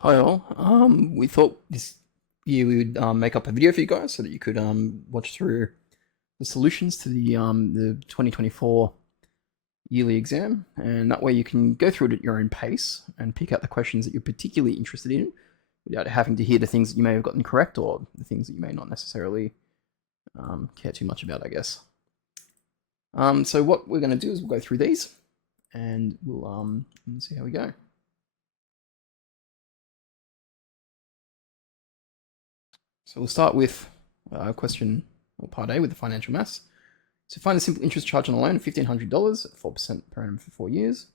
Hi all. We thought this year we would make up a video for you guys so that you could watch through the solutions to the 2024 yearly exam, and that way you can go through it at your own pace and pick out the questions that you're particularly interested in without having to hear the things that you may have gotten correct or the things that you may not necessarily care too much about, I guess. So what we're going to do is we'll go through these and we'll see how we go. So we'll start with question or part A with the financial maths. So find the simple interest charge on a loan of $1,500 at 4% per annum for 4 years.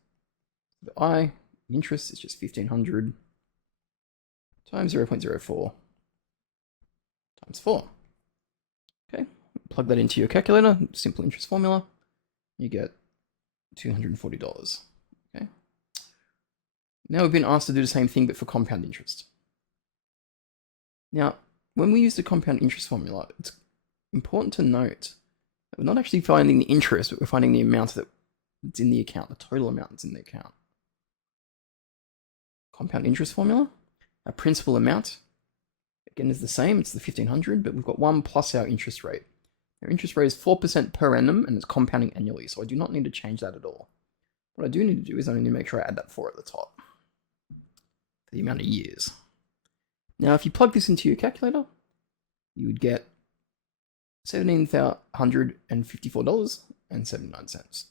The the interest is just 1,500 times 0.04 times 4. Okay, plug that into your calculator, simple interest formula, you get $240. Okay. Now we've been asked to do the same thing but for compound interest. Now, when we use the compound interest formula, it's important to note that we're not actually finding the interest, but we're finding the amount that's in the account, the total amount that's in the account. Compound interest formula, our principal amount, again, is the same, it's the 1,500, but we've got 1 plus our interest rate. Our interest rate is 4% per annum, and it's compounding annually, so I do not need to change that at all. What I do need to do is I need to make sure I add that 4 at the top for the amount of years. Now, if you plug this into your calculator, you would get $1,754.79.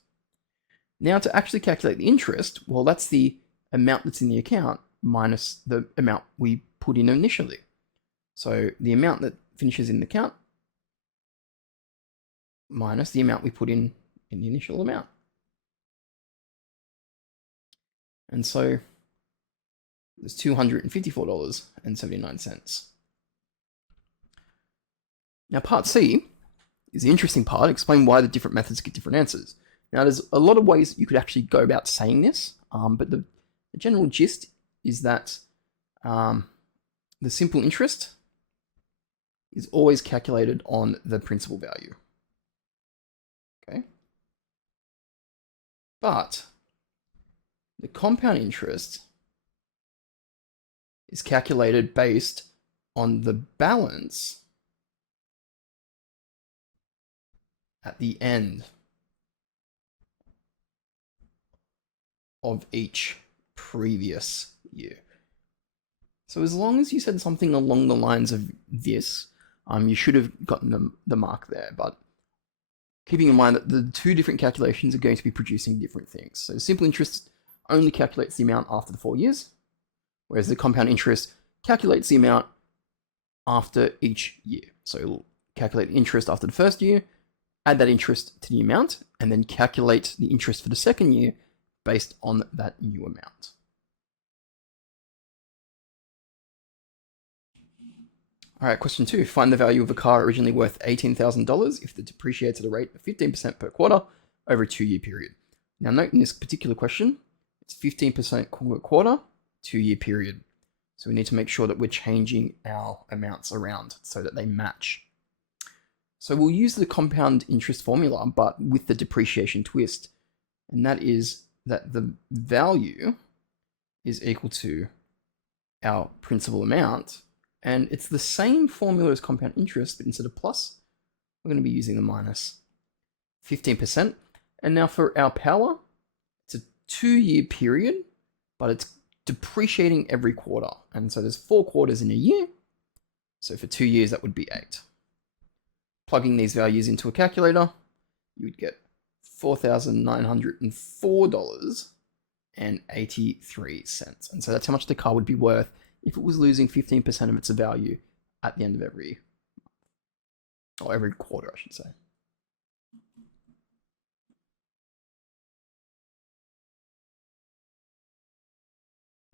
Now, to actually calculate the interest, well, that's the amount that's in the account minus the amount we put in initially. So the amount that finishes in the account minus the amount we put in the initial amount. And so there's $254.79. Now, part C is the interesting part. Explain why the different methods get different answers. Now, there's a lot of ways that you could actually go about saying this, but the general gist is that the simple interest is always calculated on the principal value. Okay? But the compound interest is calculated based on the balance at the end of each previous year. So as long as you said something along the lines of this, you should have gotten the mark there. But keeping in mind that the two different calculations are going to be producing different things. So simple interest only calculates the amount after the 4 years, whereas the compound interest calculates the amount after each year. So it'll calculate interest after the first year, add that interest to the amount, and then calculate the interest for the second year based on that new amount. All right, question 2. Find the value of a car originally worth $18,000 if it depreciates at a rate of 15% per quarter over a 2-year period. Now note in this particular question, it's 15% per quarter, 2-year period. So we need to make sure that we're changing our amounts around so that they match. So we'll use the compound interest formula, but with the depreciation twist. And that is that the value is equal to our principal amount. And it's the same formula as compound interest, but instead of plus, we're going to be using the minus 15%. And now for our power, it's a 2-year period, but it's depreciating every quarter. And so there's 4 quarters in a year. So for 2 years, that would be 8. Plugging these values into a calculator, you would get $4,904.83. And so that's how much the car would be worth if it was losing 15% of its value at the end of every quarter, I should say.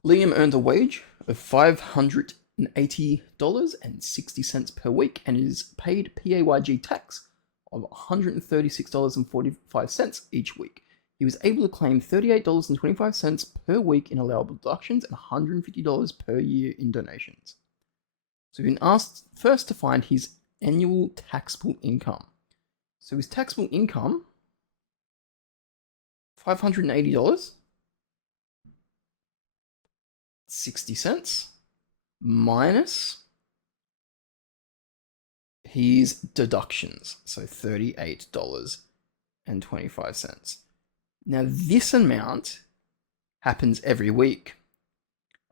Liam earned a wage of $580.60 per week and is paid PAYG tax of $136.45 each week. He was able to claim $38.25 per week in allowable deductions and $150 per year in donations. So we've been asked first to find his annual taxable income. So his taxable income, $580, $0.60 minus his deductions, so $38.25. Now this amount happens every week.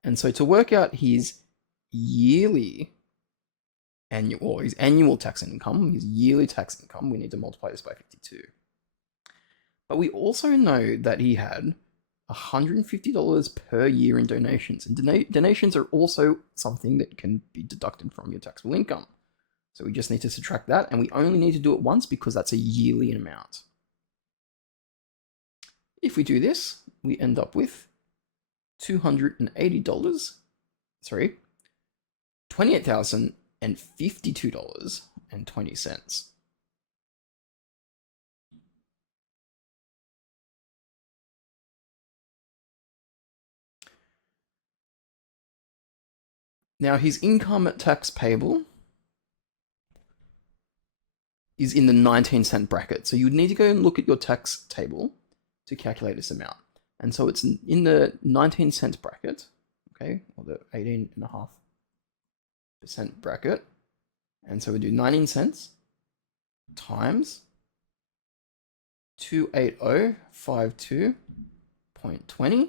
And so to work out his yearly his annual tax income, his yearly tax income, we need to multiply this by 52. But we also know that he had $150 per year in donations, and donations are also something that can be deducted from your taxable income. So we just need to subtract that, and we only need to do it once because that's a yearly amount. If we do this, we end up with $28,052.20. Now his income tax payable is in the 19-cent bracket. So you would need to go and look at your tax table to calculate this amount. And so it's in the 19-cent bracket, okay, or the 18.5% bracket. And so we do 19 cents times 28052.20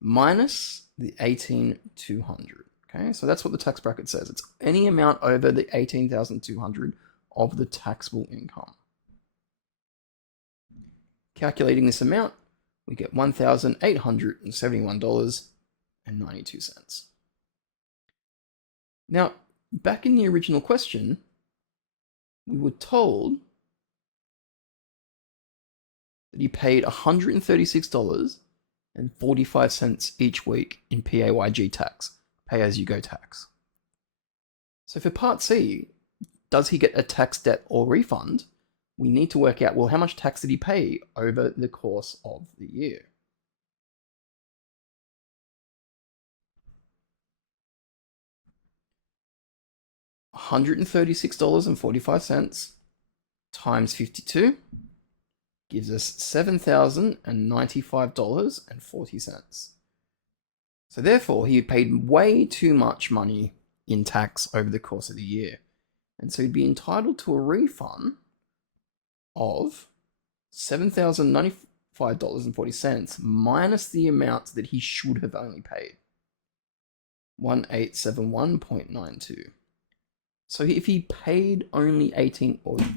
minus the 18,200. Okay, so that's what the tax bracket says. It's any amount over the 18,200 of the taxable income. Calculating this amount, we get $1,871.92. Now, back in the original question, we were told that he paid $136.45 each week in PAYG tax, pay-as-you-go tax. So for part C, does he get a tax debt or refund? We need to work out, well, how much tax did he pay over the course of the year? $136.45 times 52 gives us $7,095.40. So therefore, he paid way too much money in tax over the course of the year. And so he'd be entitled to a refund of $7,095.40 minus the amount that he should have only paid, 1871.92. So if he paid only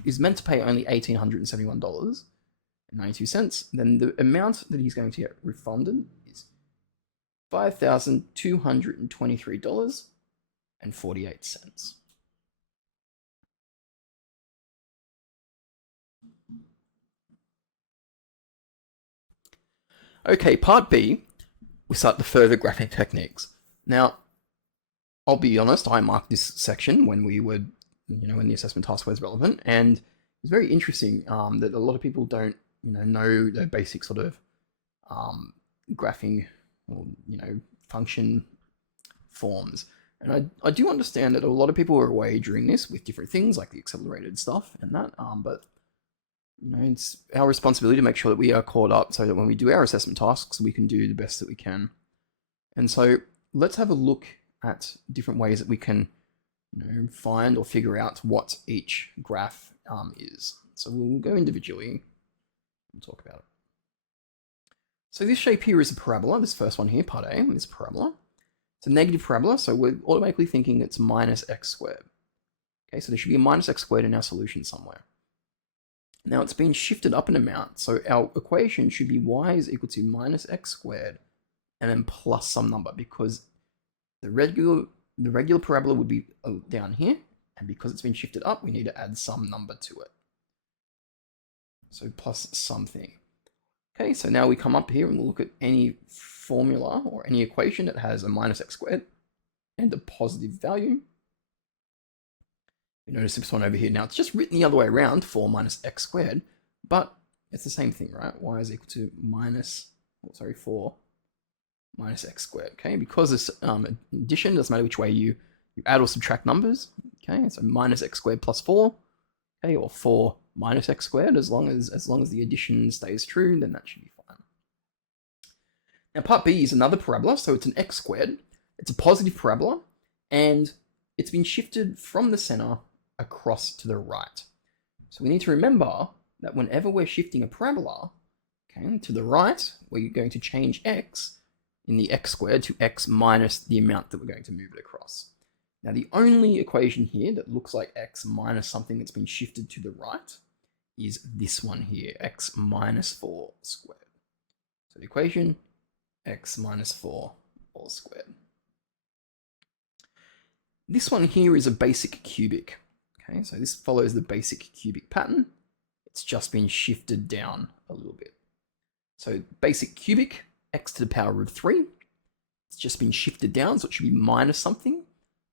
is meant to pay only $1,871.92, then the amount that he's going to get refunded is $5,223.48. Okay, part B, we start the further graphing techniques. Now, I'll be honest, I marked this section when we were, when the assessment task was relevant, and it was very interesting that a lot of people don't, know the basic sort of graphing or, function forms. And I do understand that a lot of people are away during this with different things like the accelerated stuff and that, but it's our responsibility to make sure that we are caught up so that when we do our assessment tasks, we can do the best that we can. And so let's have a look at different ways that we can, find or figure out what each graph is. So we'll go individually and talk about it. So this shape here is a parabola. This first one here, part A, is a parabola. It's a negative parabola, so we're automatically thinking it's minus x squared. Okay, so there should be a minus x squared in our solution somewhere. Now it's been shifted up an amount, so our equation should be y is equal to minus x squared and then plus some number, because the regular parabola would be down here, and because it's been shifted up, we need to add some number to it. So plus something. Okay, so now we come up here and we'll look at any formula or any equation that has a minus x squared and a positive value. You notice this one over here. Now it's just written the other way around, 4 minus x squared, but it's the same thing, right? Y is equal to 4 minus x squared, okay? Because this addition, doesn't matter which way you add or subtract numbers, okay? So minus x squared plus 4, okay, or 4 minus x squared, as long as the addition stays true, then that should be fine. Now part B is another parabola, so it's an x squared. It's a positive parabola, and it's been shifted from the center across to the right. So we need to remember that whenever we're shifting a parabola, okay, to the right, we're going to change x in the x squared to x minus the amount that we're going to move it across. Now the only equation here that looks like x minus something that's been shifted to the right is this one here, x minus 4 squared. So the equation, x minus 4 all squared. This one here is a basic cubic. Okay, so this follows the basic cubic pattern. It's just been shifted down a little bit. So basic cubic, x to the power of 3. It's just been shifted down, so it should be minus something.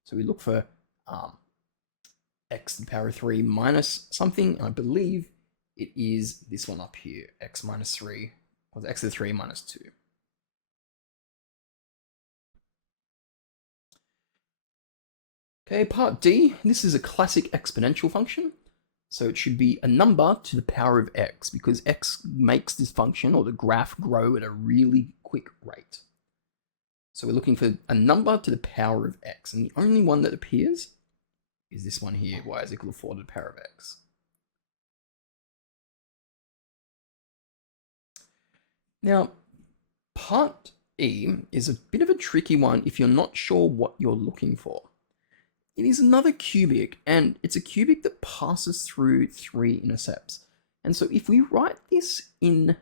So we look for x to the power of 3 minus something, and I believe it is this one up here, x minus 3, or x to the 3 minus 2. Okay, part D, this is a classic exponential function. So it should be a number to the power of x, because x makes this function or the graph grow at a really quick rate. So we're looking for a number to the power of x, and the only one that appears is this one here, y is equal to 4 to the power of x. Now, part E is a bit of a tricky one if you're not sure what you're looking for. It is another cubic, and it's a cubic that passes through 3 intercepts. And so if we write this in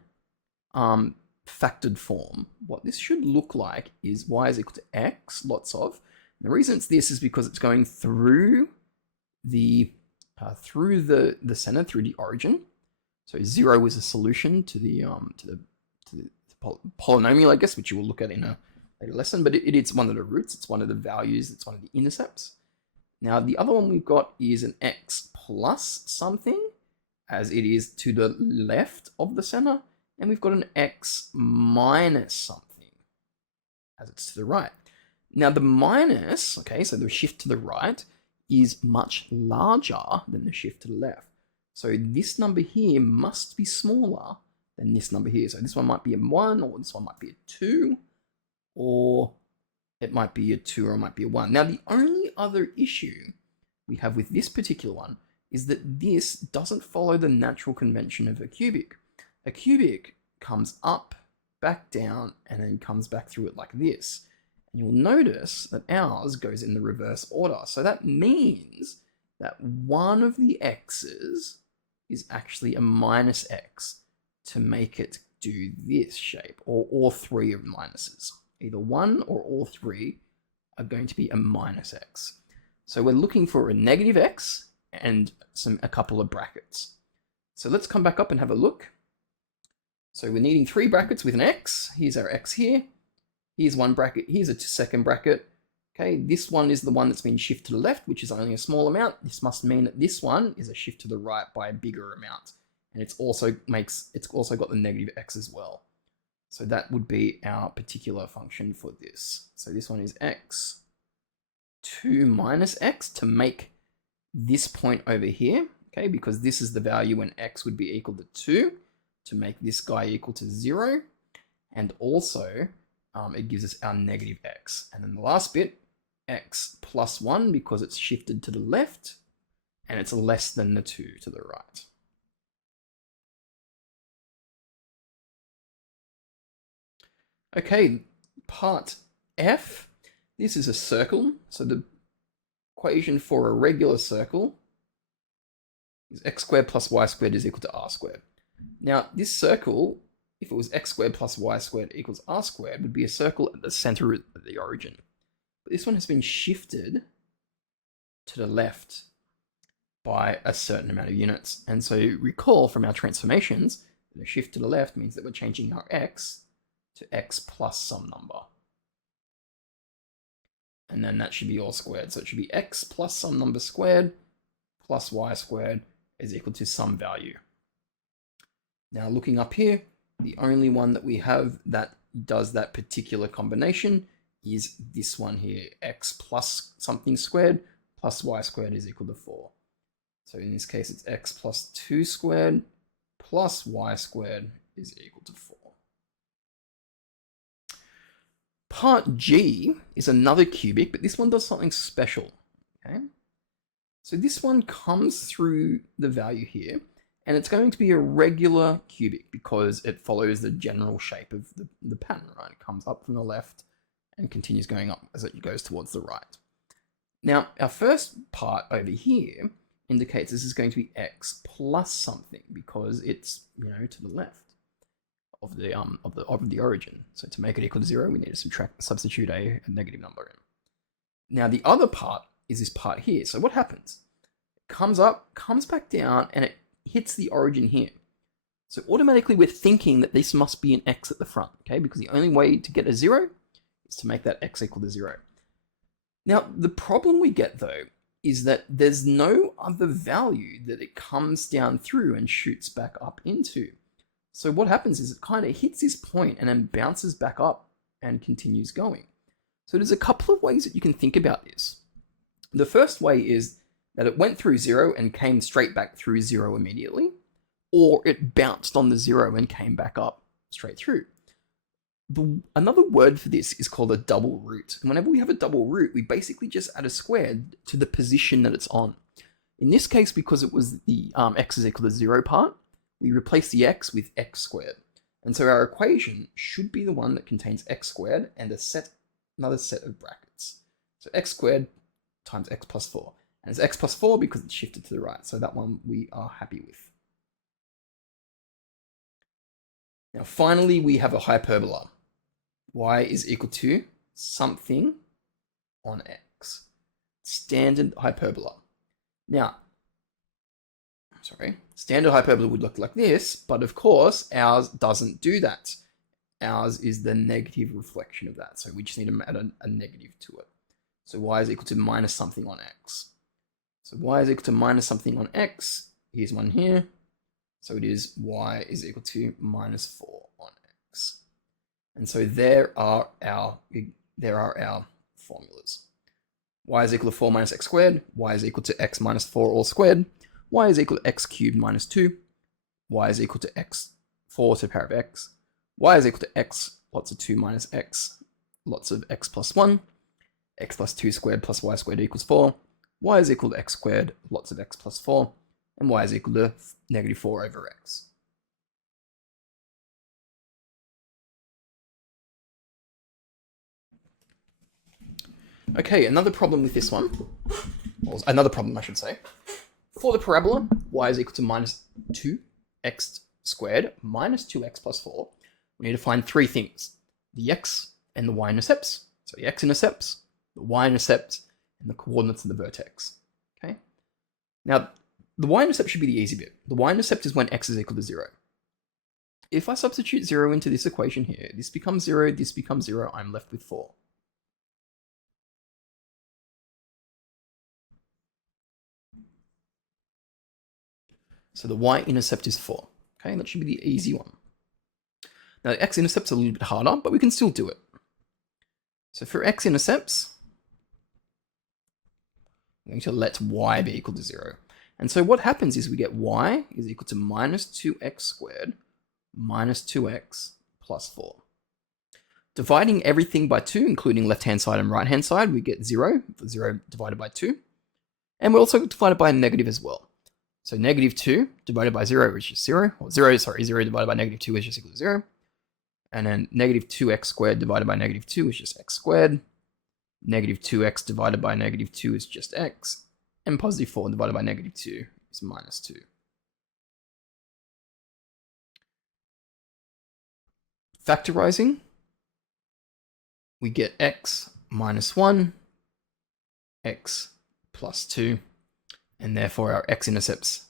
factored form, what this should look like is y is equal to x, lots of. And the reason it's this is because it's going through the center, through the origin. So 0 is a solution to the polynomial, I guess, which you will look at in a later lesson. But it's one of the roots. It's one of the values. It's one of the intercepts. Now, the other one we've got is an x plus something, as it is to the left of the center, and we've got an x minus something, as it's to the right. Now, the minus, okay, so the shift to the right, is much larger than the shift to the left. So this number here must be smaller than this number here. So this one might be a 1, or this one might be a 2, or it might be a 2, or it might be a 1. Now, the only other issue we have with this particular one is that this doesn't follow the natural convention of a cubic. A cubic comes up, back down, and then comes back through it like this. And you'll notice that ours goes in the reverse order. So that means that one of the x's is actually a minus x to make it do this shape, or all 3 of minuses. Either 1 or all 3 are going to be a minus x. So we're looking for a negative x and a couple of brackets. So let's come back up and have a look. So we're needing 3 brackets with an x. Here's our x here. Here's one bracket. Here's a second bracket. Okay, this one is the one that's been shifted to the left, which is only a small amount. This must mean that this one is a shift to the right by a bigger amount. And it's also got the negative x as well. So that would be our particular function for this. So this one is x, 2 minus x to make this point over here, okay, because this is the value when x would be equal to 2, to make this guy equal to 0. And also, it gives us our negative x. And then the last bit, x plus 1, because it's shifted to the left, and it's less than the 2 to the right. Okay, part F, this is a circle. So the equation for a regular circle is x squared plus y squared is equal to r squared. Now, this circle, if it was x squared plus y squared equals r squared, would be a circle at the center of the origin. But this one has been shifted to the left by a certain amount of units. And so recall from our transformations, that a shift to the left means that we're changing our x to x plus some number. And then that should be all squared. So it should be x plus some number squared plus y squared is equal to some value. Now looking up here, the only one that we have that does that particular combination is this one here, x plus something squared plus y squared is equal to 4. So in this case, it's x plus 2 squared plus y squared is equal to 4. Part G is another cubic, but this one does something special. Okay, so this one comes through the value here, and it's going to be a regular cubic because it follows the general shape of the pattern, right? It comes up from the left and continues going up as it goes towards the right. Now, our first part over here indicates this is going to be x plus something because it's, to the left of the origin. So to make it equal to 0, we need to substitute a negative number in. Now, the other part is this part here. So what happens? It comes up, comes back down, and it hits the origin here. So automatically we're thinking that this must be an x at the front, okay? Because the only way to get a 0 is to make that x equal to 0. Now, the problem we get, though, is that there's no other value that it comes down through and shoots back up into. So what happens is it kind of hits this point and then bounces back up and continues going. So there's a couple of ways that you can think about this. The first way is that it went through 0 and came straight back through 0 immediately, or it bounced on the 0 and came back up straight through. Another word for this is called a double root. And whenever we have a double root, we basically just add a square to the position that it's on. In this case, because it was the x is equal to 0 part, we replace the x with x squared. And so our equation should be the one that contains x squared and another set of brackets. So x squared times x plus 4. And it's x plus 4 because it's shifted to the right. So that one we are happy with. Now finally, we have a hyperbola. Y is equal to something on x. Standard hyperbola. Now, standard hyperbola would look like this, but of course ours doesn't do that. Ours is the negative reflection of that, so we just need to add a negative to it. So y is equal to minus something on x. So y is equal to minus something on x. Here's one here. So it is y is equal to minus 4 on x. And so there are our formulas. Y is equal to 4 minus x squared. Y is equal to x minus 4 all squared. Y is equal to x cubed minus 2. Y is equal to x 4 to the power of x. Y is equal to x lots of 2 minus x lots of x plus 1. X plus 2 squared plus y squared equals 4. Y is equal to x squared lots of x plus 4. And y is equal to negative 4 over x. Okay, another problem with this one, or another problem I should say. For the parabola, y is equal to minus 2x squared minus 2x plus 4, we need to find three things. The x and the y-intercepts, so the x-intercepts, the y-intercept, and the coordinates of the vertex. Okay. Now, the y-intercept should be the easy bit. The y-intercept is when x is equal to 0. If I substitute 0 into this equation here, this becomes 0, this becomes 0, I'm left with 4. So the y-intercept is 4. Okay, that should be the easy one. Now the x-intercept's a little bit harder, but we can still do it. So for x-intercepts, I'm going to let y be equal to 0. And so what happens is we get y is equal to minus 2x squared minus 2x plus 4. Dividing everything by 2, including left-hand side and right-hand side, we get 0, 0 divided by 2. And we're also divided by a negative as well. So negative 2 divided by 0 is just 0. Or 0 divided by negative 2 is just equal to 0. And then negative 2x squared divided by negative 2 is just x squared. Negative 2x divided by negative 2 is just x. And positive 4 divided by negative 2 is minus 2. Factorizing, we get x minus 1, x plus 2, and therefore our x-intercepts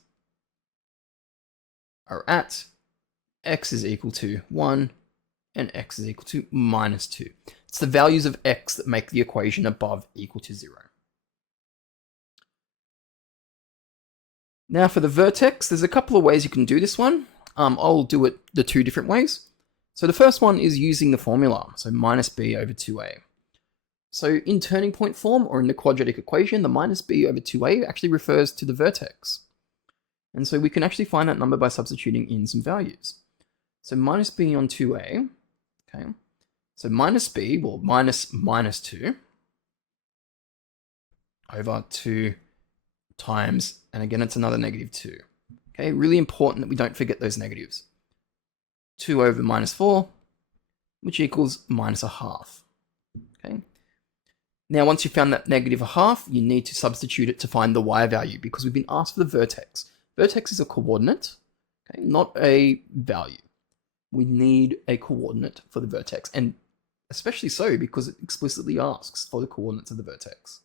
are at x is equal to 1 and x is equal to minus 2. It's the values of x that make the equation above equal to 0. Now for the vertex, there's a couple of ways you can do this one. I'll do it the two different ways. So the first one is using the formula, so minus b over 2a. So in turning point form, or in the quadratic equation, the minus b over 2a actually refers to the vertex. And so we can actually find that number by substituting in some values. So minus b on 2a, okay, So minus b, well, minus 2 over 2 times, and again, it's another negative 2. Okay, really important that we don't forget those negatives. 2 over minus 4, which equals minus a half. Okay. Now, once you've found that negative a half, you need to substitute it to find the y value because we've been asked for the vertex. Vertex is a coordinate, okay, not a value. We need a coordinate for the vertex, and especially so because it explicitly asks for the coordinates of the vertex.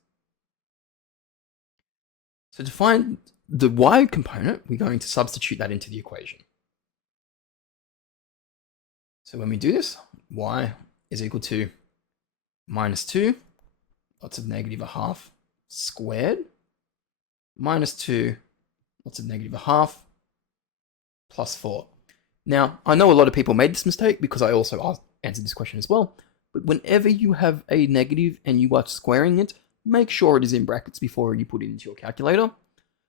So to find the y component, we're going to substitute that into the equation. So when we do this, y is equal to minus 2, lots of negative a half squared, minus 2, lots of negative a half, plus 4. Now, I know a lot of people made this mistake because I also answered this question as well, but whenever you have a negative and you are squaring it, make sure it is in brackets before you put it into your calculator.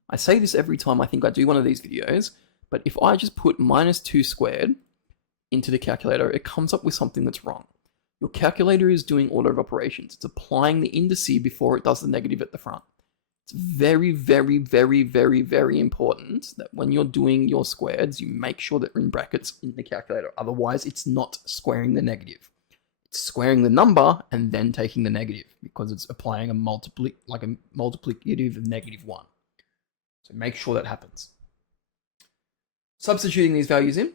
I say this every time I think I do one of these videos, but if I just put minus 2 squared into the calculator, it comes up with something that's wrong. Your calculator is doing order of operations. It's applying the indice before it does the negative at the front. It's very, very, very, very, very important that when you're doing your squareds, you make sure that they're in brackets in the calculator. Otherwise, it's not squaring the negative. It's squaring the number and then taking the negative because it's applying a multiplicative of negative 1. So make sure that happens. Substituting these values in,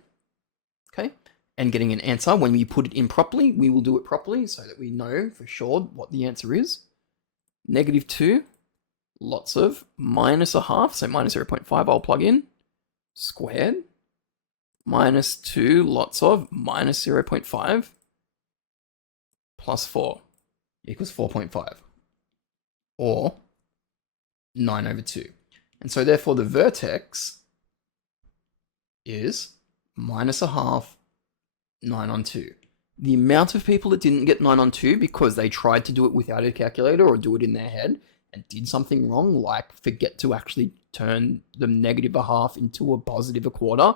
okay, and getting an answer. When we put it in properly, we will do it properly so that we know for sure what the answer is. Negative 2, lots of minus a half, so minus 0.5 I'll plug in, squared, minus 2, lots of minus 0.5, plus 4 equals 4.5, or 9 over 2. And so therefore the vertex is minus a half, 9 on 2. The amount of people that didn't get 9 on 2 because they tried to do it without a calculator or do it in their head and did something wrong, like forget to actually turn the negative a half into a positive a quarter,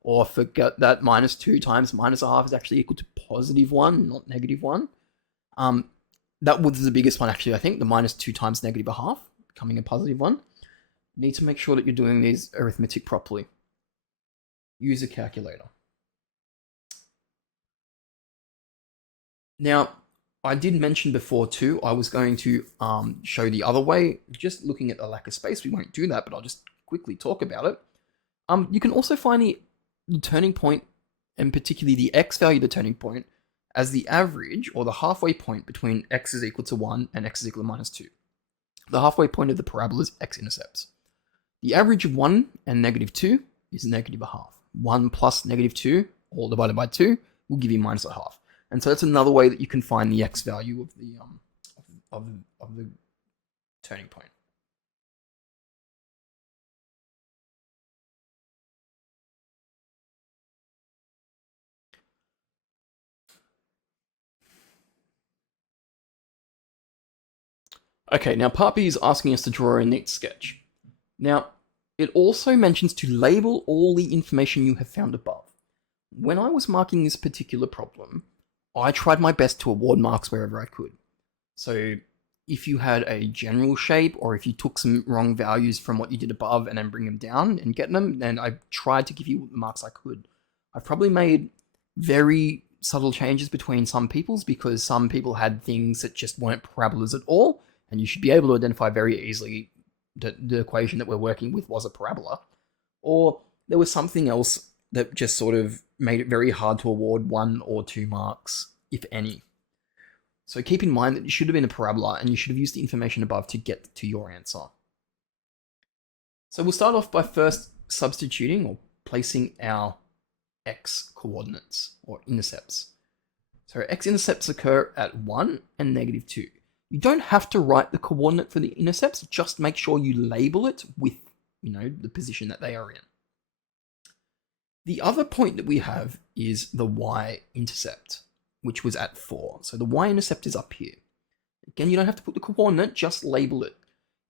or forget that minus 2 times minus a half is actually equal to positive 1, not negative 1. That was the biggest one, actually, I think, the minus 2 times negative a half, becoming a positive 1. You need to make sure that you're doing these arithmetic properly. Use a calculator. Now, I did mention before too, I was going to show the other way, just looking at the lack of space. We won't do that, but I'll just quickly talk about it. You can also find the turning point, and particularly the x value of the turning point, as the average or the halfway point between x is equal to 1 and x is equal to minus 2. The halfway point of the parabola is x-intercepts. The average of 1 and negative 2 is negative a half. 1 plus negative 2, all divided by 2, will give you minus a half. And so that's another way that you can find the x value of the turning point. Okay, now part B is asking us to draw a neat sketch. Now, it also mentions to label all the information you have found above. When I was marking this particular problem, I tried my best to award marks wherever I could. So if you had a general shape, or if you took some wrong values from what you did above and then bring them down and get them, then I tried to give you the marks I could. I've probably made very subtle changes between some people's because some people had things that just weren't parabolas at all, and you should be able to identify very easily that the equation that we're working with was a parabola. Or there was something else that just sort of made it very hard to award 1 or 2 marks, if any. So keep in mind that it should have been a parabola and you should have used the information above to get to your answer. So we'll start off by first substituting or placing our x coordinates or intercepts. So our x-intercepts occur at 1 and negative 2. You don't have to write the coordinate for the intercepts, just make sure you label it with, the position that they are in. The other point that we have is the y-intercept, which was at 4. So the y-intercept is up here. Again, you don't have to put the coordinate, just label it.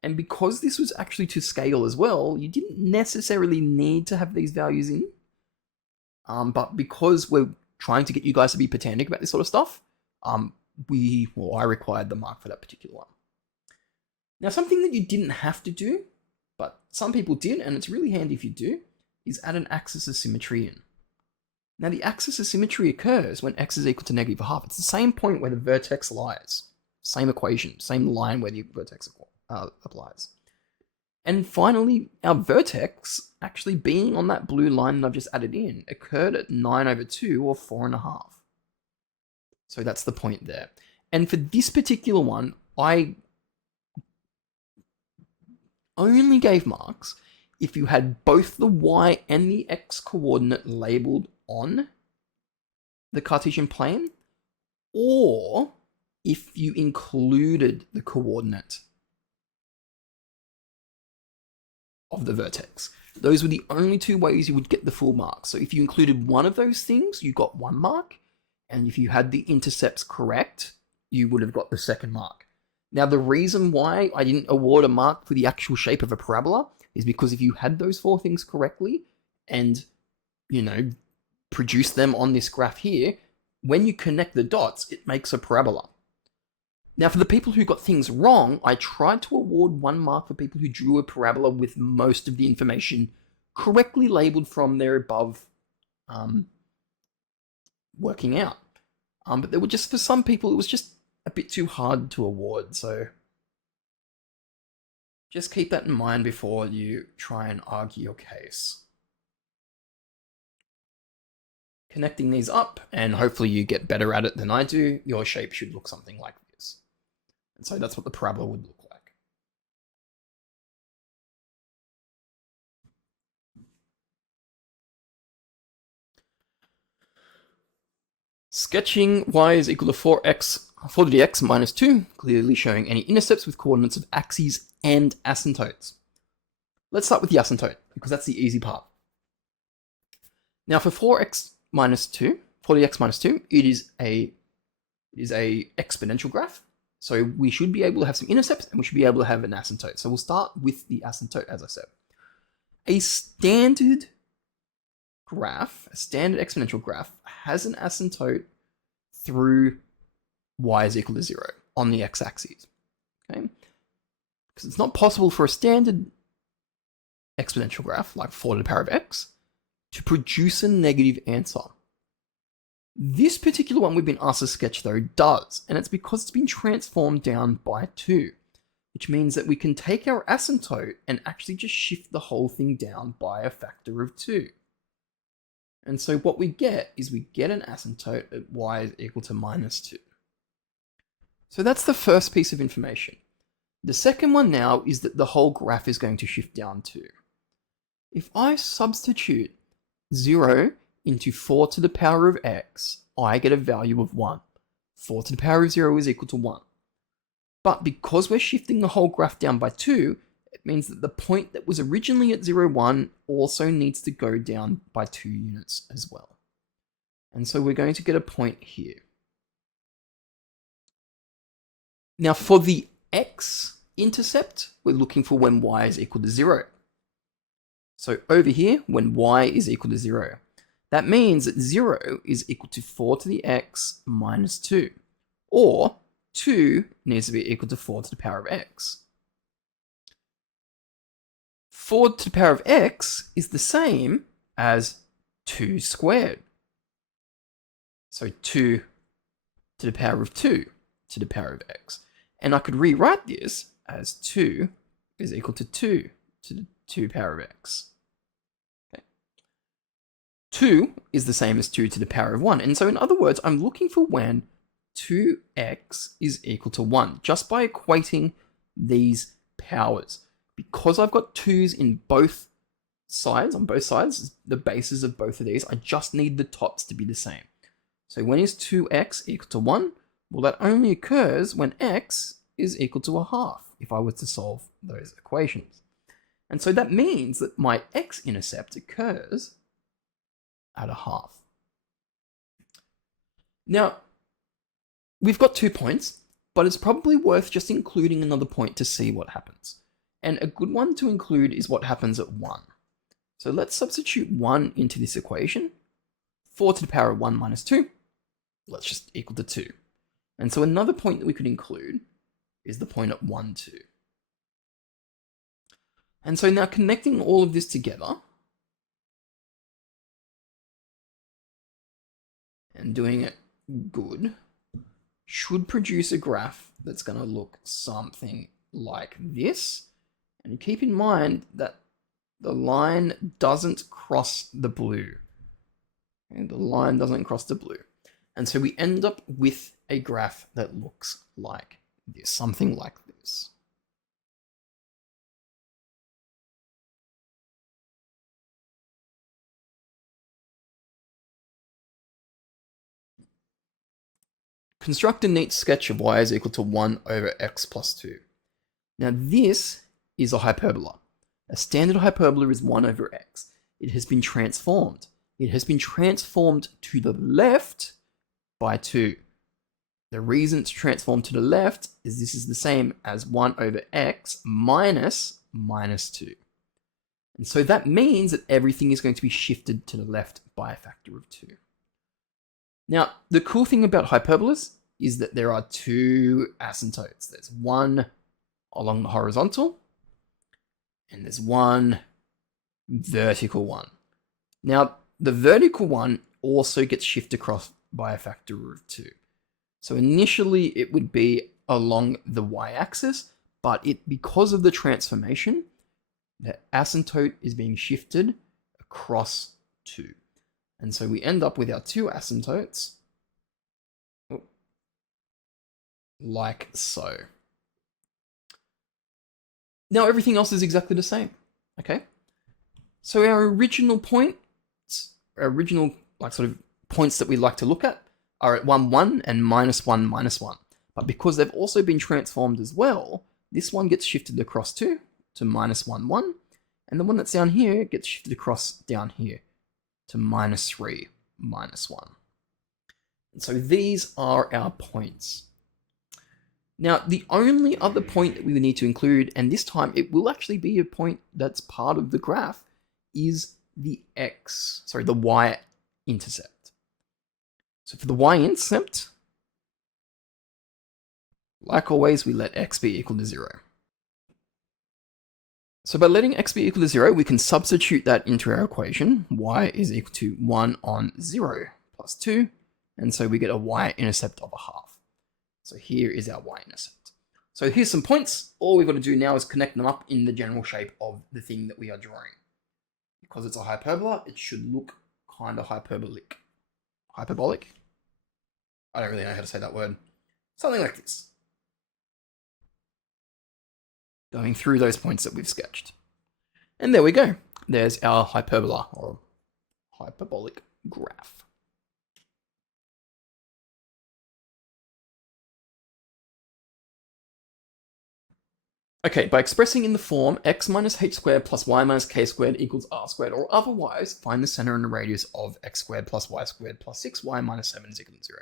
And because this was actually to scale as well, you didn't necessarily need to have these values in. But because we're trying to get you guys to be pedantic about this sort of stuff, I required the mark for that particular one. Now, something that you didn't have to do, but some people did, and it's really handy if you do, is add an axis of symmetry in. Now, the axis of symmetry occurs when x is equal to negative a half. It's the same point where the vertex lies. Same equation, same line where the vertex applies. And finally, our vertex, actually being on that blue line that I've just added in, occurred at 9/2, or 4.5. So that's the point there. And for this particular one, I only gave marks if you had both the y and the x coordinate labeled on the Cartesian plane, or if you included the coordinate of the vertex. Those were the only two ways you would get the full mark. So if you included one of those things, you got 1 mark, and if you had the intercepts correct, you would have got the second mark. Now, the reason why I didn't award a mark for the actual shape of a parabola is because if you had those 4 things correctly and, produce them on this graph here, when you connect the dots, it makes a parabola. Now, for the people who got things wrong, I tried to award 1 mark for people who drew a parabola with most of the information correctly labeled from their above working out. But there were just, for some people, it was just a bit too hard to award, so just keep that in mind before you try and argue your case. Connecting these up, and hopefully you get better at it than I do, your shape should look something like this. And so that's what the parabola would look like. Sketching y is equal to 4 to the x minus 2, clearly showing any intercepts with coordinates of axes and asymptotes. Let's start with the asymptote, because that's the easy part. Now for 4x minus 2, 4 to the x minus 2, it is a exponential graph. So we should be able to have some intercepts, and we should be able to have an asymptote. So we'll start with the asymptote, as I said. A standard graph, a standard exponential graph, has an asymptote through y is equal to 0 on the x-axis. Okay? Because it's not possible for a standard exponential graph, like 4 to the power of x, to produce a negative answer. This particular one we've been asked to sketch, though, does, and it's because it's been transformed down by 2, which means that we can take our asymptote and actually just shift the whole thing down by a factor of 2. And so what we get is we get an asymptote at y is equal to minus 2. So that's the first piece of information. The second one now is that the whole graph is going to shift down too. If I substitute 0 into 4 to the power of x, I get a value of 1. 4 to the power of 0 is equal to 1. But because we're shifting the whole graph down by 2, it means that the point that was originally at 0, 1 also needs to go down by 2 units as well. And so we're going to get a point here. Now for the x-intercept, we're looking for when y is equal to 0. So over here, when y is equal to 0, that means that 0 is equal to 4 to the x minus 2, or 2 needs to be equal to 4 to the power of x. 4 to the power of x is the same as 2 squared. So 2 to the power of 2 to the power of x. And I could rewrite this as 2 is equal to 2 to the 2 power of x. Okay. 2 is the same as 2 to the power of 1. And so in other words, I'm looking for when 2x is equal to 1, just by equating these powers. Because I've got 2's in both sides, on both sides, the bases of both of these, I just need the tops to be the same. So when is 2x equal to 1? Well, that only occurs when x is equal to a half, if I were to solve those equations. And so that means that my x-intercept occurs at a half. Now, we've got 2 points, but it's probably worth just including another point to see what happens. And a good one to include is what happens at 1. So let's substitute 1 into this equation. 4 to the power of 1 minus 2, let's just equal to 2. And so another point that we could include is the point at 1, 2. And so now connecting all of this together and doing it good should produce a graph that's going to look something like this. And keep in mind that the line doesn't cross the blue. And the line doesn't cross the blue. And so we end up with a graph that looks like this, something like this. Construct a neat sketch of y is equal to 1 over x plus 2. Now this is a hyperbola. A standard hyperbola is 1 over x. It has been transformed. It has been transformed to the left by 2. The reason it's transformed to the left is this is the same as 1 over x minus 2. And so that means that everything is going to be shifted to the left by a factor of 2. Now, the cool thing about hyperbolas is that there are 2 asymptotes. There's one along the horizontal, and there's one vertical one. Now, the vertical one also gets shifted across by a factor of 2. So initially it would be along the y-axis, but because of the transformation, the asymptote is being shifted across 2. And so we end up with our 2 asymptotes like so. Now everything else is exactly the same, okay? So our original points, sort of points that we like to look at are at 1, 1 and -1, -1. But because they've also been transformed as well, this one gets shifted across to -1, 1. And the one that's down here gets shifted across down here to -3, -1. And so these are our points. Now, the only other point that we would need to include, and this time it will actually be a point that's part of the graph, is the y-intercept. So for the y-intercept, like always, we let x be equal to 0. So by letting x be equal to 0, we can substitute that into our equation. Y is equal to 1 on 0 plus 2, and so we get a y-intercept of 1/2. So here is our y-intercept. So here's some points. All we've got to do now is connect them up in the general shape of the thing that we are drawing. Because it's a hyperbola, it should look kind of hyperbolic. Hyperbolic? I don't really know how to say that word. Something like this. Going through those points that we've sketched. And there we go. There's our hyperbola, or hyperbolic graph. Okay, by expressing in the form x minus h squared plus y minus k squared equals r squared, or otherwise, find the center and the radius of x squared plus y squared plus 6y minus 7 is equal to 0.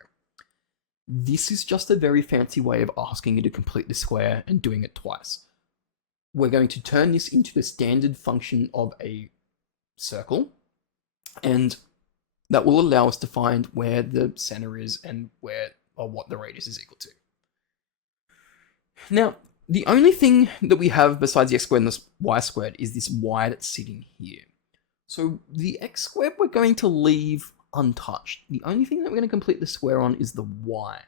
This is just a very fancy way of asking you to complete the square and doing it twice. We're going to turn this into the standard function of a circle, and that will allow us to find where the center is and what the radius is equal to. Now, the only thing that we have besides the x squared and the y squared is this y that's sitting here. So the x squared we're going to leave untouched. The only thing that we're going to complete the square on is the y.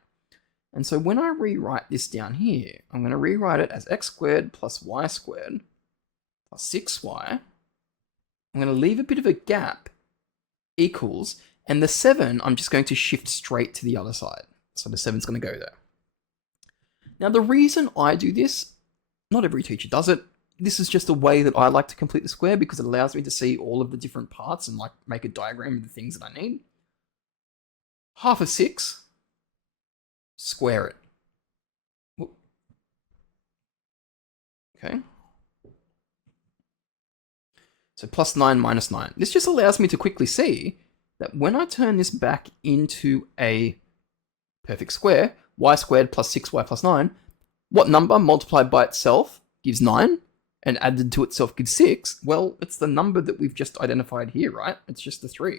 And so when I rewrite this down here, I'm going to rewrite it as x squared plus y squared plus 6y. I'm going to leave a bit of a gap equals, and the 7 I'm just going to shift straight to the other side. So the 7's going to go there. Now, the reason I do this, not every teacher does it. This is just a way that I like to complete the square because it allows me to see all of the different parts and like make a diagram of the things that I need. 1/2 of 6, square it. Whoop. Okay. So plus 9 minus 9. This just allows me to quickly see that when I turn this back into a perfect square, y squared plus 6y plus 9, what number multiplied by itself gives 9 and added to itself gives 6? Well, it's the number that we've just identified here, right? It's just the 3.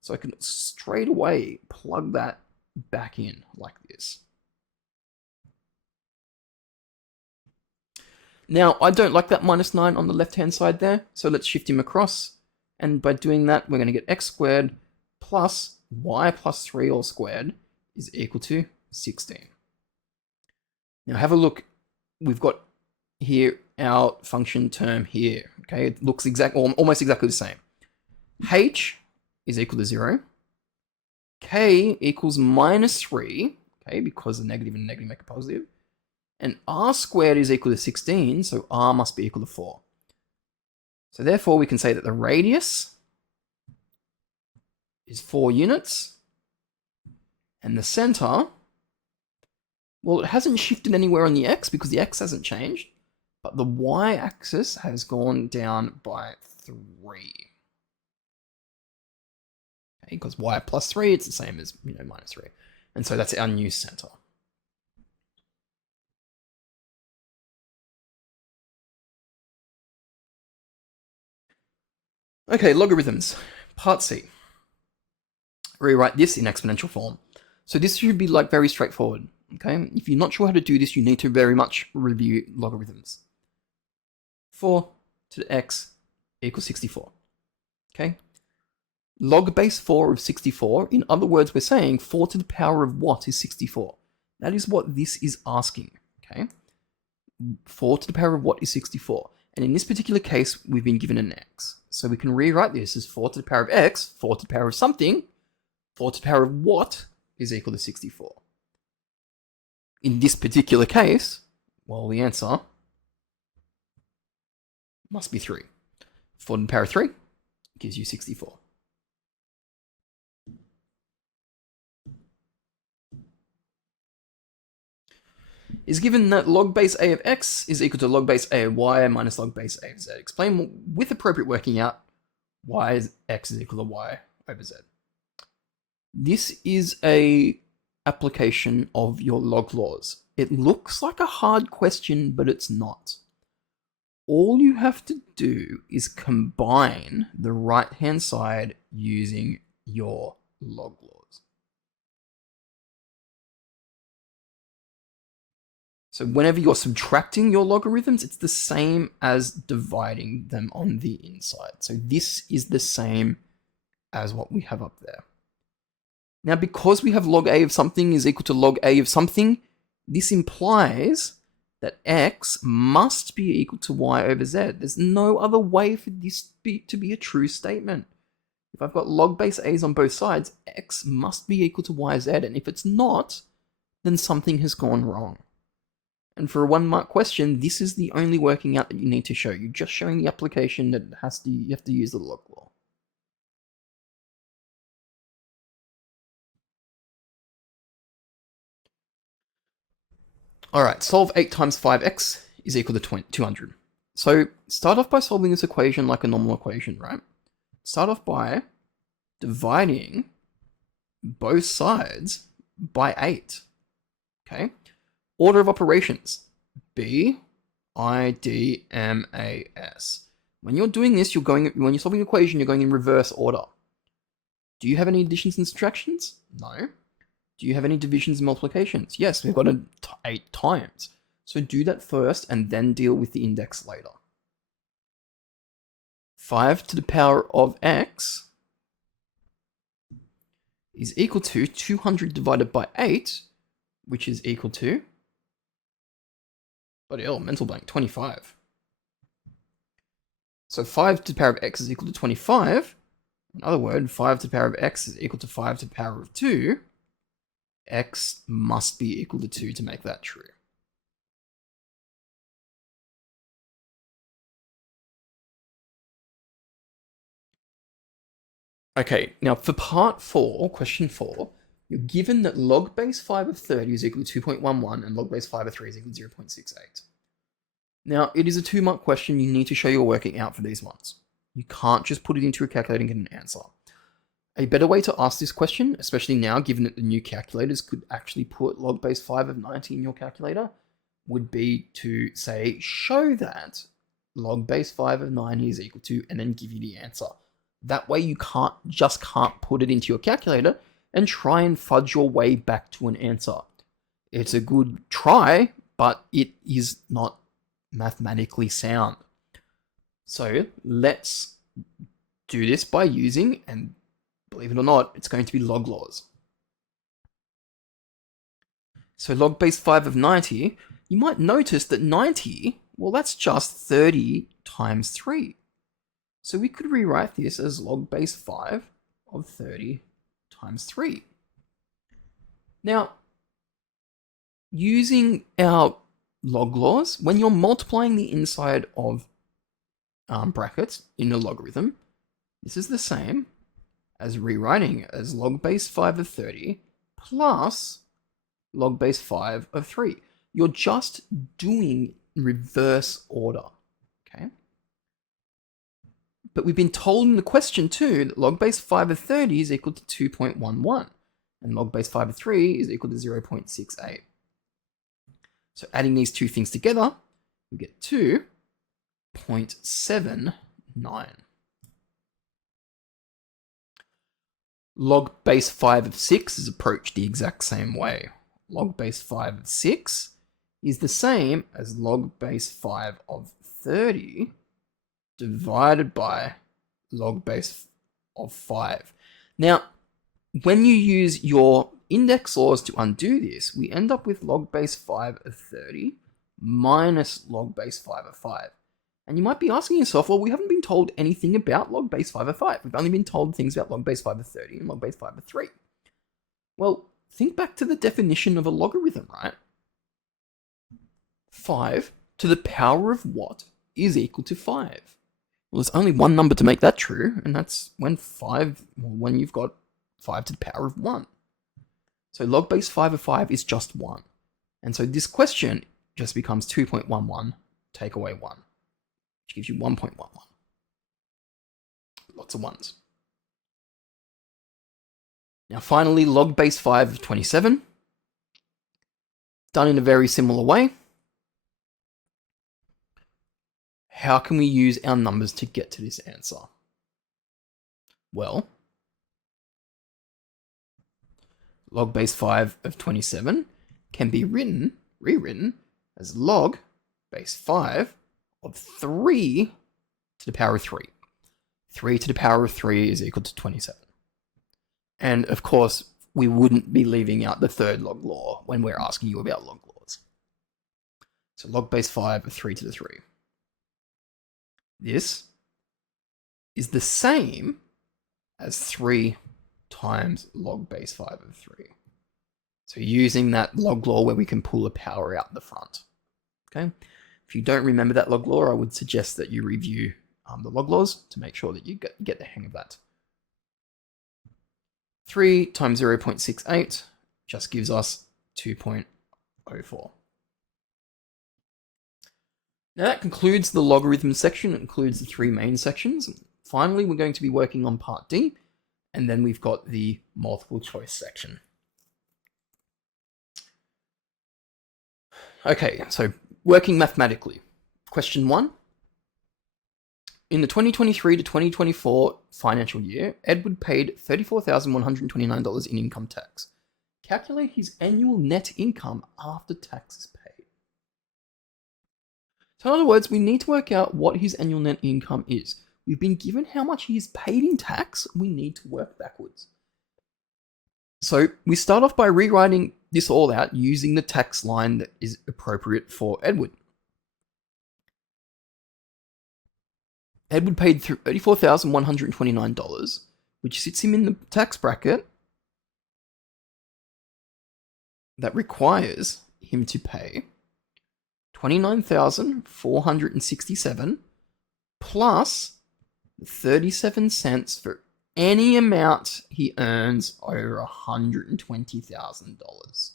So I can straight away plug that back in like this. Now, I don't like that -9 on the left-hand side there, so let's shift him across. And by doing that, we're going to get x squared plus y plus 3 all squared is equal to 16. Now have a look. We've got here our function term here. Okay, it looks almost exactly the same. H is equal to 0. K equals -3. Okay, because the negative and negative make a positive. And r squared is equal to 16, so r must be equal to 4. So therefore, we can say that the radius is 4 units, and the center, well, it hasn't shifted anywhere on the x because the x hasn't changed, but the y-axis has gone down by 3. Okay, because y plus 3, it's the same as, minus 3. And so that's our new center. Okay, logarithms. Part C. Rewrite this in exponential form. So this should be like very straightforward. Okay, if you're not sure how to do this, you need to very much review logarithms. 4 to the x equals 64. Okay, log base 4 of 64. In other words, we're saying 4 to the power of what is 64? That is what this is asking. Okay, 4 to the power of what is 64? And in this particular case, we've been given an x. So we can rewrite this as 4 to the power of x, 4 to the power of something, 4 to the power of what is equal to 64. In this particular case, well, the answer must be 3. 4 to the power of 3 gives you 64. Is given that log base a of x is equal to log base a of y minus log base a of z. Explain with appropriate working out why x is equal to y over z. This is a application of your log laws. It looks like a hard question, but it's not. All you have to do is combine the right-hand side using your log laws. So whenever you're subtracting your logarithms, it's the same as dividing them on the inside. So this is the same as what we have up there. Now, because we have log a of something is equal to log a of something, this implies that x must be equal to y over z. There's no other way for this to be a true statement. If I've got log base a's on both sides, x must be equal to yz, and if it's not, then something has gone wrong. And for a 1 mark question, this is the only working out that you need to show. You're just showing the application that you have to use the log law. Alright, solve 8 times 5x is equal to 200. So start off by solving this equation like a normal equation, right? Start off by dividing both sides by 8. Okay? Order of operations. B, I, D, M, A, S. When you're doing this, when you're solving an equation, you're going in reverse order. Do you have any additions and subtractions? No. Do you have any divisions and multiplications? Yes, we've got 8 times. So do that first and then deal with the index later. 5 to the power of x is equal to 200 divided by 8, which is equal to, bloody hell, mental blank, 25. So 5 to the power of x is equal to 25. In other words, 5 to the power of x is equal to 5 to the power of 2. X must be equal to 2 to make that true. Okay, now for part 4, question 4, you're given that log base 5 of 30 is equal to 2.11 and log base 5 of 3 is equal to 0.68. Now, it is a 2 mark question. You need to show your working out for these ones. You can't just put it into a calculator and get an answer. A better way to ask this question, especially now given that the new calculators could actually put log base 5 of 90 in your calculator, would be to say, show that log base 5 of 90 is equal to, and then give you the answer. That way you can't put it into your calculator and try and fudge your way back to an answer. It's a good try, but it is not mathematically sound. So let's do this by using, and believe it or not, it's going to be log laws. So log base 5 of 90, you might notice that 90, well, that's just 30 times 3. So we could rewrite this as log base 5 of 30 times 3. Now, using our log laws, when you're multiplying the inside of brackets in a logarithm, this is the same as rewriting as log base 5 of 30 plus log base 5 of 3. You're just doing reverse order, okay? But we've been told in the question too that log base 5 of 30 is equal to 2.11, and log base 5 of 3 is equal to 0.68. So adding these two things together, we get 2.79. Log base 5 of 6 is approached the exact same way. Log base 5 of 6 is the same as log base 5 of 30 divided by log base of 5. Now, when you use your index laws to undo this, we end up with log base 5 of 30 minus log base 5 of 5. And you might be asking yourself, well, we haven't been told anything about log base 5 of 5. We've only been told things about log base 5 of 30 and log base 5 of 3. Well, think back to the definition of a logarithm, right? 5 to the power of what is equal to 5? Well, there's only one number to make that true, and that's when you've got 5 to the power of 1. So log base 5 of 5 is just 1. And so this question just becomes 2.11, take away 1, which gives you 1.11. Lots of ones. Now finally, log base 5 of 27. Done in a very similar way. How can we use our numbers to get to this answer? Well, log base 5 of 27 can be rewritten as log base 5 of 3 to the power of 3. 3 to the power of 3 is equal to 27. And of course, we wouldn't be leaving out the third log law when we're asking you about log laws. So log base 5 of 3 to the 3. This is the same as 3 times log base 5 of 3. So using that log law where we can pull a power out the front. Okay. If you don't remember that log law, I would suggest that you review the log laws to make sure that you get the hang of that. 3 times 0.68 just gives us 2.04. Now that concludes the logarithm section. It includes the 3 main sections. Finally, we're going to be working on part D, and then we've got the multiple choice section. Okay, so working mathematically. Question 1. In the 2023 to 2024 financial year, Edward paid $34,129 in income tax. Calculate his annual net income after taxes paid. So in other words, we need to work out what his annual net income is. We've been given how much he's paid in tax. We need to work backwards. So we start off by rewriting this all out using the tax line that is appropriate for Edward. Edward paid $34,129, which sits him in the tax bracket that requires him to pay $29,467 plus 37 cents for any amount he earns over $120,000.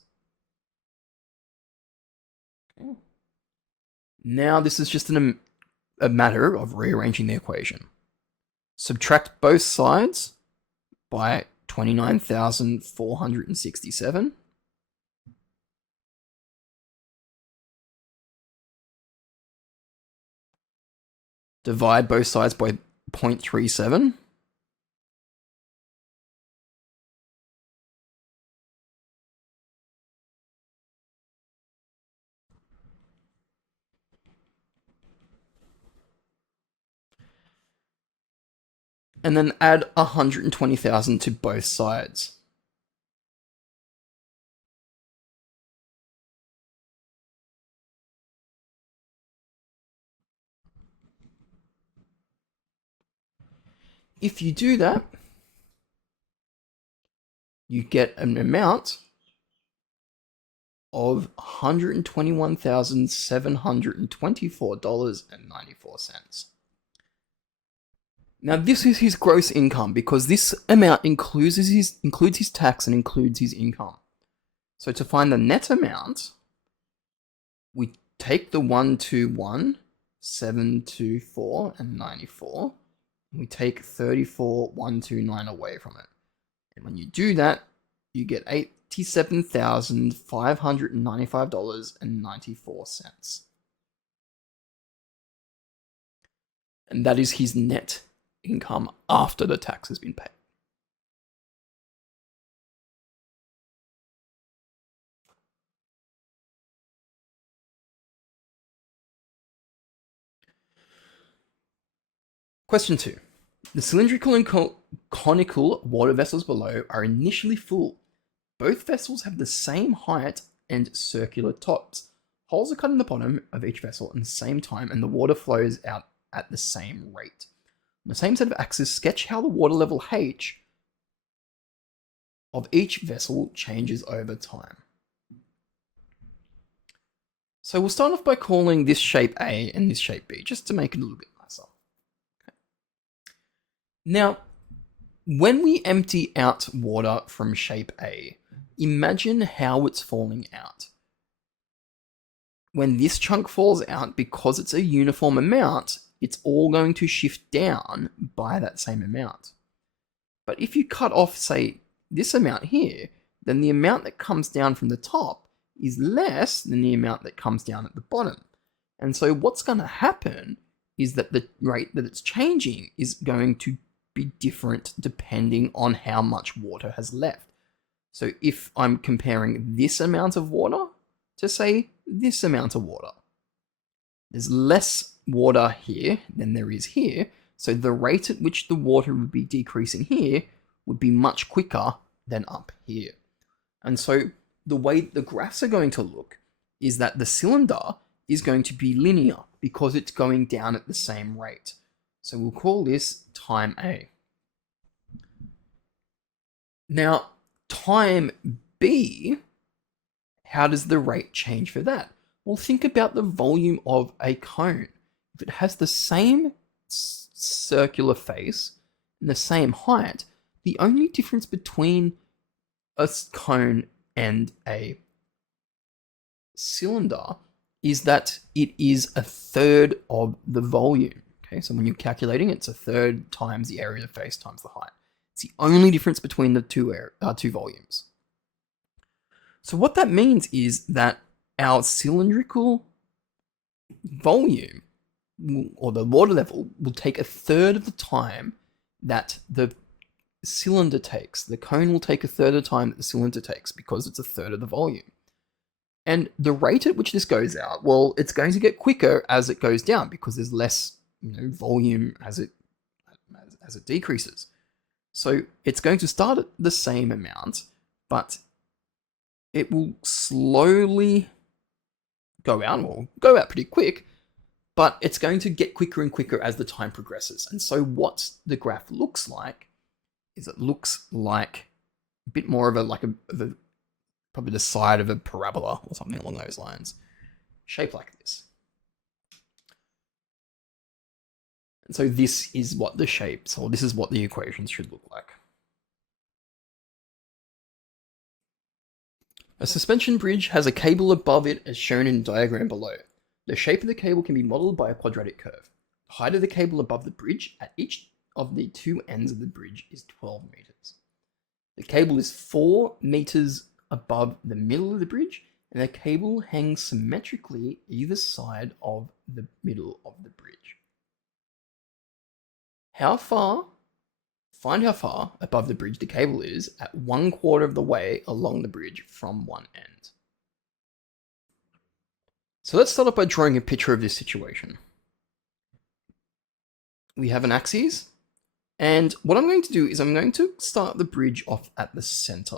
Okay. Now this is just a matter of rearranging the equation. Subtract both sides by 29,467. Divide both sides by 0.37. and then add 120,000 to both sides. If you do that, you get an amount of $121,724.94. Now, this is his gross income because this amount includes his tax and includes his income. So to find the net amount, we take the 121,724 and 94. And we take 34,129 away from it. And when you do that, you get $87,595.94. And that is his net income after the tax has been paid. Question 2. The cylindrical and conical water vessels below are initially full. Both vessels have the same height and circular tops. Holes are cut in the bottom of each vessel at the same time, and the water flows out at the same rate. On the same set of axes, sketch how the water level H of each vessel changes over time. So we'll start off by calling this shape A and this shape B, just to make it a little bit nicer. Okay. Now, when we empty out water from shape A, imagine how it's falling out. When this chunk falls out, because it's a uniform amount, it's all going to shift down by that same amount. But if you cut off, say, this amount here, then the amount that comes down from the top is less than the amount that comes down at the bottom. And so what's going to happen is that the rate that it's changing is going to be different depending on how much water has left. So if I'm comparing this amount of water to, say, this amount of water, there's less water here than there is here, so the rate at which the water would be decreasing here would be much quicker than up here. And so the way the graphs are going to look is that the cylinder is going to be linear because it's going down at the same rate. So we'll call this time A. Now, time B, how does the rate change for that? Well, think about the volume of a cone. If it has the same circular face and the same height, the only difference between a cone and a cylinder is that it is a third of the volume. Okay, so when you're calculating, it's a third times the area of the face times the height. It's the only difference between the two volumes. So what that means is that our cylindrical volume, or the water level, will take a third of the time that the cylinder takes. The cone will take a third of the time that the cylinder takes because it's a third of the volume. And the rate at which this goes out, well, it's going to get quicker as it goes down because there's less, volume as it decreases. So it's going to start at the same amount, but it will slowly go out pretty quick, but it's going to get quicker and quicker as the time progresses. And so what the graph looks like is it looks like a bit more of probably the side of a parabola or something along those lines, shaped like this. And so this is what the shapes, or this is what the equations should look like. A suspension bridge has a cable above it as shown in the diagram below. The shape of the cable can be modeled by a quadratic curve. The height of the cable above the bridge at each of the two ends of the bridge is 12 meters. The cable is 4 meters above the middle of the bridge, and the cable hangs symmetrically either side of the middle of the bridge. Find how far above the bridge the cable is at 1/4 of the way along the bridge from one end. So let's start off by drawing a picture of this situation. We have an axis, And what I'm going to do is I'm going to start the bridge off at the center.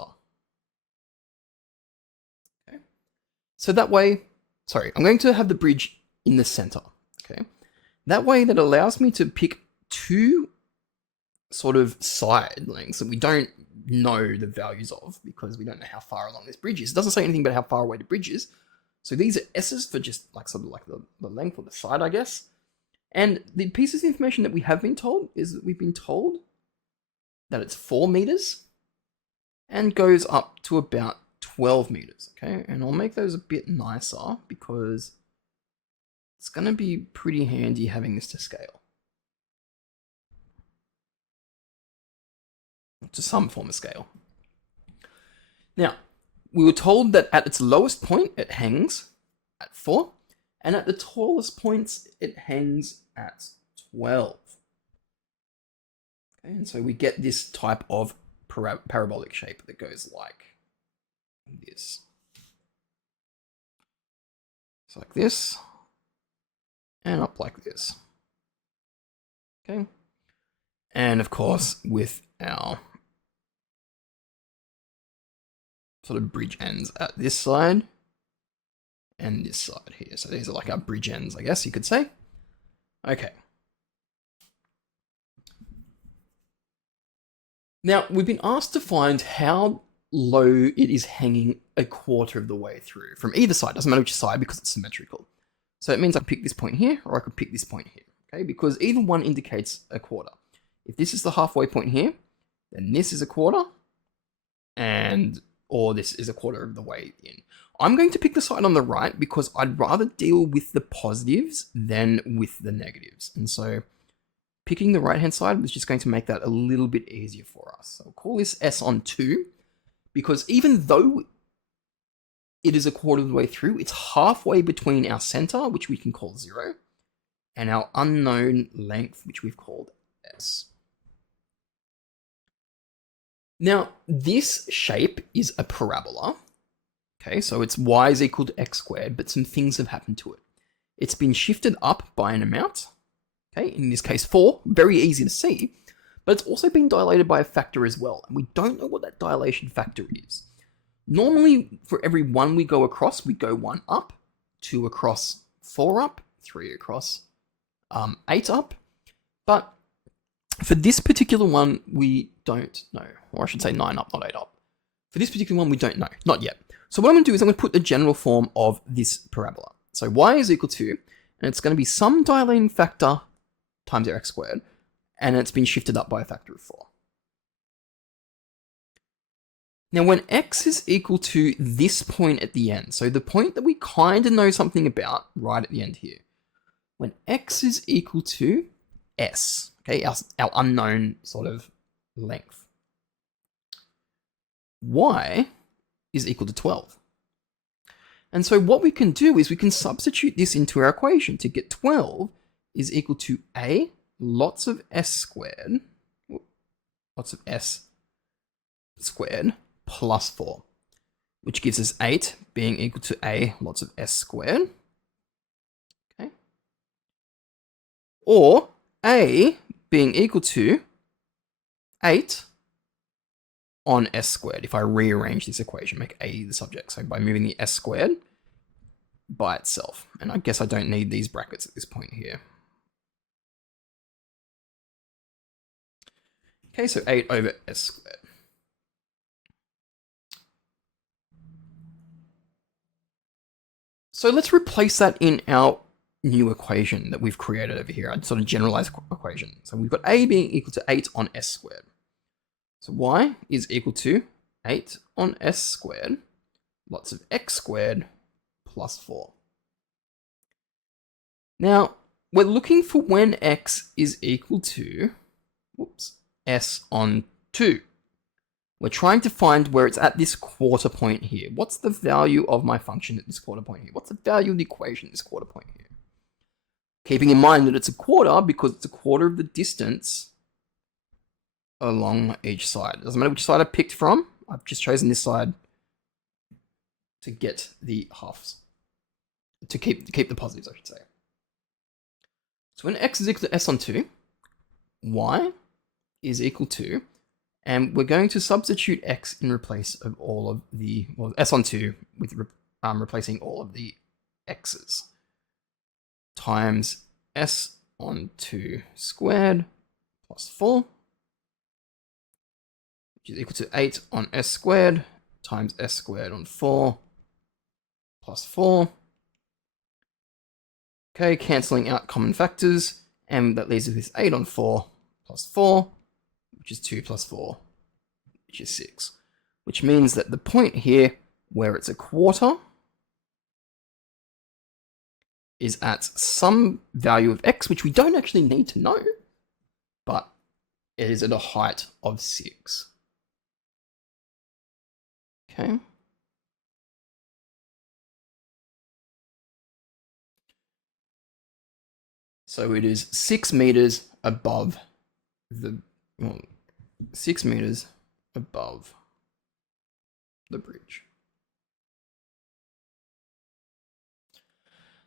Okay. So that way, sorry, I'm going to have the bridge in the center. Okay. That way that allows me to pick two sort of side lengths that we don't know the values of because we don't know how far along this bridge is. It doesn't say anything about how far away the bridge is. So these are S's for just like sort of like the length or the side, I guess. And the pieces of information that we have been told is that we've been told that it's 4 meters and goes up to about 12 meters. Okay, and I'll make those a bit nicer because it's going to be pretty handy having this to scale. To some form of scale. Now, we were told that at its lowest point, it hangs at 4, and at the tallest points, it hangs at 12. Okay, and so we get this type of parabolic shape that goes like this. It's like this, and up like this. Okay, and of course, with our sort of bridge ends at this side and this side here. So these are like our bridge ends, I guess you could say. Okay. Now, we've been asked to find how low it is hanging a quarter of the way through from either side. Doesn't matter which side because it's symmetrical. So it means I can pick this point here or I could pick this point here. Okay, because either one indicates a quarter. If this is the halfway point here, then this is a quarter or this is a quarter of the way in. I'm going to pick the side on the right because I'd rather deal with the positives than with the negatives. And so picking the right-hand side was just going to make that a little bit easier for us. So I'll call this S on 2 because even though it is a quarter of the way through, it's halfway between our center, which we can call 0, and our unknown length, which we've called S. Now, this shape is a parabola. Okay, so it's y is equal to x squared, but some things have happened to it. It's been shifted up by an amount. Okay, in this case 4, very easy to see, but it's also been dilated by a factor as well, and we don't know what that dilation factor is. Normally, for every 1 we go across, we go 1 up, 2 across, 4 up, 3 across, 8 up, but for this particular one, we don't know. Or I should say 9 up, not 8 up. For this particular one, we don't know. Not yet. So what I'm going to do is I'm going to put the general form of this parabola. So y is equal to, and it's going to be some dilating factor times our x squared, and it's been shifted up by a factor of 4. Now, when x is equal to this point at the end, so the point that we kind of know something about right at the end here, when x is equal to s, okay, our unknown sort of length, y is equal to 12. And so what we can do is we can substitute this into our equation to get 12 is equal to a lots of s squared plus 4, which gives us 8 being equal to a lots of s squared. Okay. Or a being equal to 8 on s squared if I rearrange this equation, make a the subject. So by moving the s squared by itself. And I guess I don't need these brackets at this point here. Okay, so 8 over s squared. So let's replace that in our new equation that we've created over here, a sort of generalized equation. So we've got a being equal to 8 on s squared. So y is equal to 8 on s squared, lots of x squared plus 4. Now, we're looking for when x is equal to, s on 2. We're trying to find where it's at this quarter point here. What's the value of my function at this quarter point here? What's the value of the equation at this quarter point here? Keeping in mind that it's a quarter because it's a quarter of the distance along each side. It doesn't matter which side I picked from. I've just chosen this side to get the halves. To keep the positives, I should say. So when x is equal to s on 2, y is equal to, and we're going to substitute x in place of all of the, well, s on 2 with replacing all of the x's, times s on 2 squared plus 4, which is equal to 8 on s squared times s squared on 4 plus 4. Okay, cancelling out common factors, and that leaves us with 8 on 4 plus 4, which is 2 plus 4, which is 6. Which means that the point here, where it's a quarter, is at some value of x, which we don't actually need to know, but it is at a height of 6. Okay. So it is 6 meters above the, well, 6 meters above the bridge.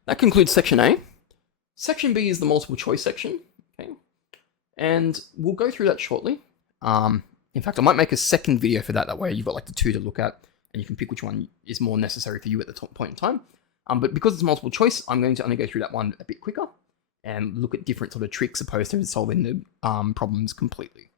That concludes section A. Section B is the multiple choice section, okay? And we'll go through that shortly. In fact, I might make a second video for that. That way you've got like the 2 to look at, and you can pick which one is more necessary for you at the point in time. But because it's multiple choice, I'm going to only go through that one a bit quicker and look at different sort of tricks opposed to solving the problems completely.